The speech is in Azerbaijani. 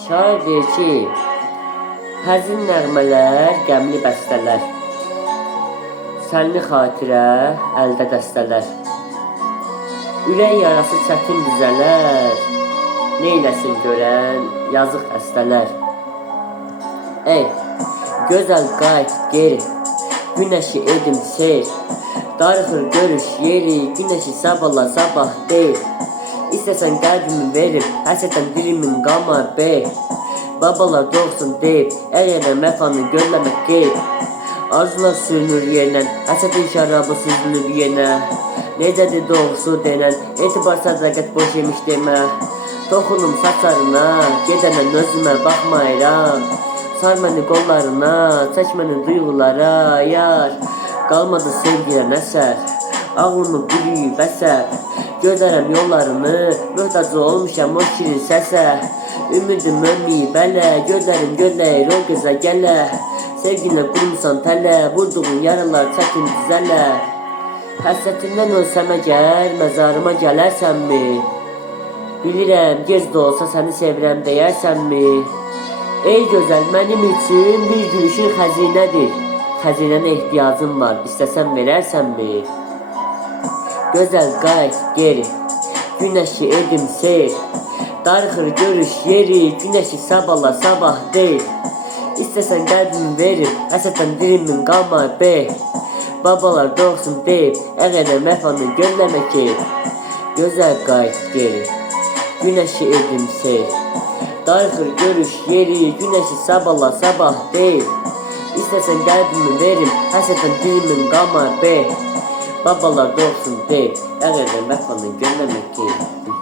Şair deyir ki, həzin nəğmələr, qəmli bəstələr, sənli xatirə, əldə dəstələr, ürək yarası çətin düzələr, neyləsin görən yazıq xəstələr. Ey, gözəl qayıt geri, günəşi edim seyr, darıxır görüş yeri, günəşi sabahla sabah deyil. İstəsən qəlbimi verib, həsətən dilimin qalmar bey. Babalar doğsun deyib, əgərə məfanı görləmək qeyb. Arzular sürünür yerlə, həsətin şərabı süzülür yenə. Necədir doğrusu denən, etibar sədaqət boş yemiş demə. Toxunum saçlarına, gedənən özümə baxmayıram. Sar məni qollarına, çək məni duyğulara, yar. Qalmadı sevgiyə nəsər, ağlımı bürüyüb əsər. Gözlərəm yollarını, möhtacı olmuşam o şirin səsə. Ümidim ölməyib ələ, gözlərim gözləyir o gözə gələ. Sevginlə qurmusan tələ, vurduğun yaralar çətin düzələ. Həsrətindən ölsəm əgər, məzarıma gələrsənmi? Bilirəm, gec də olsa səni sevirəm deyərsənmi? Ey gözəl, mənim üçün bir gülüşün xəzinədir. Xəzinənə ehtiyacım var, istəsən verərsənmi? Gözəl qayıt geri, günəşi edim seyr, darıxır görüş yeri, günəşi sabahla sabah deyil. İstəsən qəlbimi verib, həsətən dilimin qalmar bey. Babalar doğsun deyib, əgərə məfanı görləmək qeyb. Gözəl qayıt geri, günəşi edim seyr, darıxır görüş yeri, günəşi sabahla sabah deyil. İstəsən qəlbimi verib, həsətən dilimin qalmar bey. Babalar doğsun deyib, əgərə məfanı görləmək qeyb.